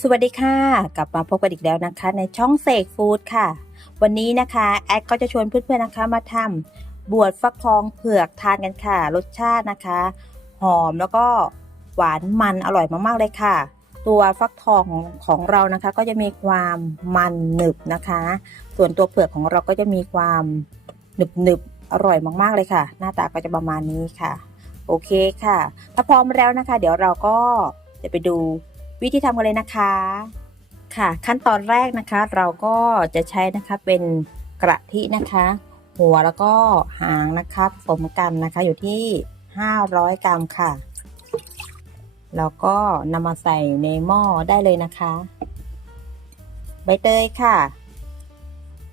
สวัสดีค่ะ กลับมาพบกันอีกแล้วนะคะ ในช่องเสกฟู้ดค่ะ วันนี้นะคะแอดก็จะชวนเพื่อนๆนะคะมาทำบวชฟักทองเผือกทานกันค่ะ รสชาตินะคะ หอมแล้วก็หวานมันอร่อยมากๆเลยค่ะ ตัวฟักทองของของเรานะคะ ก็จะมีความมันหนึบนะคะ ส่วนตัวเผือกของเราก็จะมีความหนึบหนึบอร่อยมากๆเลยค่ะ หน้าตาก็จะประมาณนี้ค่ะ โอเคค่ะ ถ้าพร้อมแล้วนะคะ เดี๋ยวเราก็จะไปดู วิธีทำกันเลยนะคะ ค่ะ ขั้นตอนแรกนะคะ เราก็จะใช้นะคะเป็นกระทินะคะ หัวแล้วก็หางนะคะผสมกันนะคะอยู่ที่ 500 กรัมค่ะ แล้วก็นำมาใส่ในหม้อได้เลยนะคะ ใบเตยค่ะ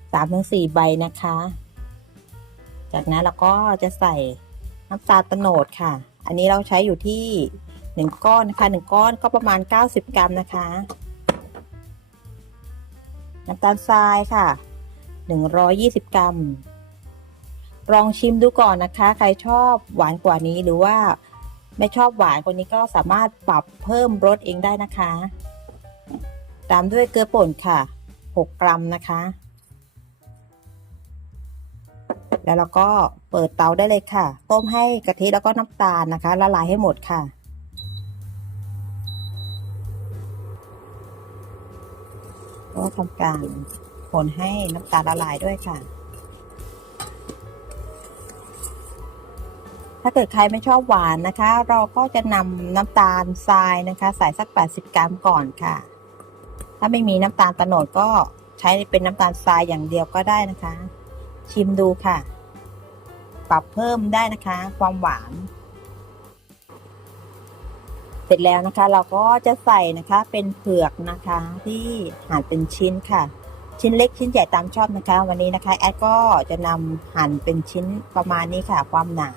3-4ใบนะคะ จากนั้นเราก็จะใส่น้ำตาลตโนดค่ะ อันนี้เราใช้อยู่ที่ หนึ่งก้อนนะคะหนึ่งก้อนก็ประมาณ 90 กรัมนะคะ น้ำตาลทรายค่ะ 120 กรัม ลองชิมดูก่อนนะคะ ใครชอบหวานกว่านี้หรือว่าไม่ชอบหวานกว่านี้ก็สามารถปรับเพิ่มรสเองได้นะคะ ตามด้วยเกลือป่นค่ะ 6 กรัมนะคะ แล้วเราก็เปิดเตาได้เลยค่ะ ต้มให้กะทิแล้วก็น้ำตาลนะคะ ละลายให้หมดค่ะ ก็ทำการคนให้น้ำตาลละลายด้วยค่ะ ถ้าเกิดใครไม่ชอบหวานนะคะ เราก็จะนำน้ำตาลทรายนะคะ ใส่สัก 80 กรัมก่อนค่ะ ถ้าไม่มีน้ำตาลตะโนดก็ใช้เป็นน้ำตาลทรายอย่างเดียวก็ได้นะคะ ชิมดูค่ะ ปรับเพิ่มได้นะคะ ความหวาน สร็จแล้วนะคะเราก็จะใส่นะคะเป็นเผือกนะคะที่หั่นเป็นชิ้นค่ะ ชิ้นเล็กชิ้นใหญ่ตามชอบนะคะ วันนี้นะคะแอดก็จะนำหั่นเป็นชิ้นประมาณนี้ค่ะ ความหนา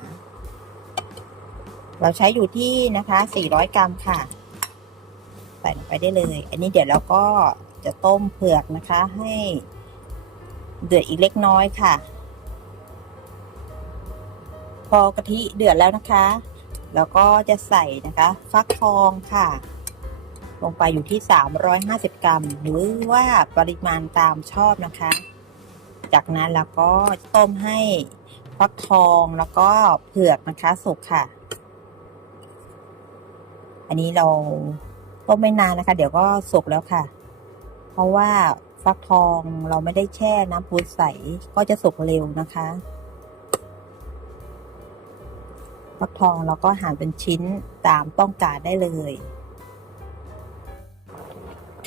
เราใช้อยู่ที่นะคะ 400 กรัมค่ะ ใส่ลงไปได้เลย อันนี้เดี๋ยวเราก็จะต้มเผือกนะคะให้เดือดอีกเล็กน้อยค่ะ พอกะทิเดือดแล้วนะคะ แล้วก็จะใส่นะคะฟักทองค่ะ ลงไปอยู่ที่ 350 กรัม หรือว่าปริมาณตามชอบนะคะ จากนั้นเราก็ต้มให้ฟักทองแล้วก็เผือกนะคะสุกค่ะ อันนี้เราต้มไม่นานนะคะ เดี๋ยวก็สุกแล้วค่ะ เพราะว่าฟักทองเราไม่ได้แช่น้ำปูนใสก็จะสุกเร็วนะคะ ฟักทองเราก็หั่นเป็นชิ้นตามต้องการได้เลย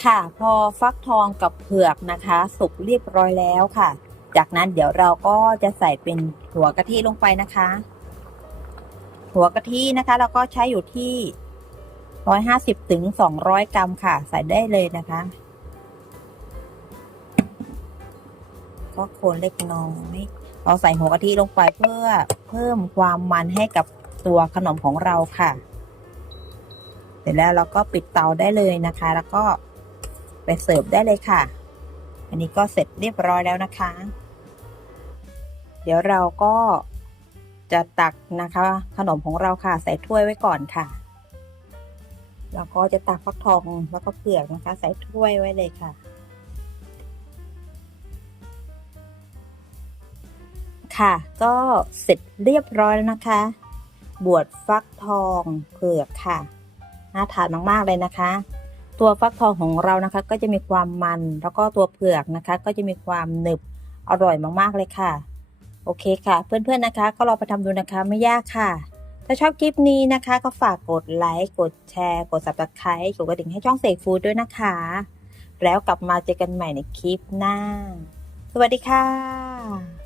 ค่ะพอฟักทองกับเผือกนะคะ สุกเรียบร้อยแล้วค่ะ จากนั้นเดี๋ยวเราก็จะใส่เป็นหัวกะทิลงไปนะคะ หัวกะทินะคะ เราก็ใช้อยู่ที่ 150ถึง200 กรัมค่ะ ใส่ได้เลยนะคะก็คนเล็กน้อยเราใส่หัวกะทิลงไปเพื่อ พิ่มความมันให้กับตัวขนมของเราค่ะ เสร็จแล้วเราก็ปิดเตาได้เลยนะคะ แล้วก็ไปเสิร์ฟได้เลยค่ะ อันนี้ก็เสร็จเรียบร้อยแล้วนะคะ เดี๋ยวเราก็จะตักนะคะ ขนมของเราค่ะ ใส่ถ้วยไว้ก่อนค่ะแล้วก็จะตักฟักทองแล้วก็เปลือกนะคะ ใส่ถ้วยไว้เลยค่ะ ค่ะ ก็เสร็จเรียบร้อยแล้วนะคะ บวชฟักทองเผือกค่ะน่าทานมากๆเลยนะคะ ตัวฟักทองของเรานะคะ ก็จะมีความมันแล้วก็ตัวเผือกนะคะ ก็จะมีความหนึบอร่อยมากๆเลยค่ะ โอเคค่ะ เพื่อนๆนะคะ ก็ลองไปทำดูนะคะไม่ยากค่ะ ถ้าชอบคลิปนี้นะคะ ก็ฝากกดไลค์กดแชร์ กด subscribe กดกระดิ่งให้ช่องเสกฟู้ดด้วยนะคะ แล้วกลับมาเจอกันใหม่ในคลิปหน้า สวัสดีค่ะ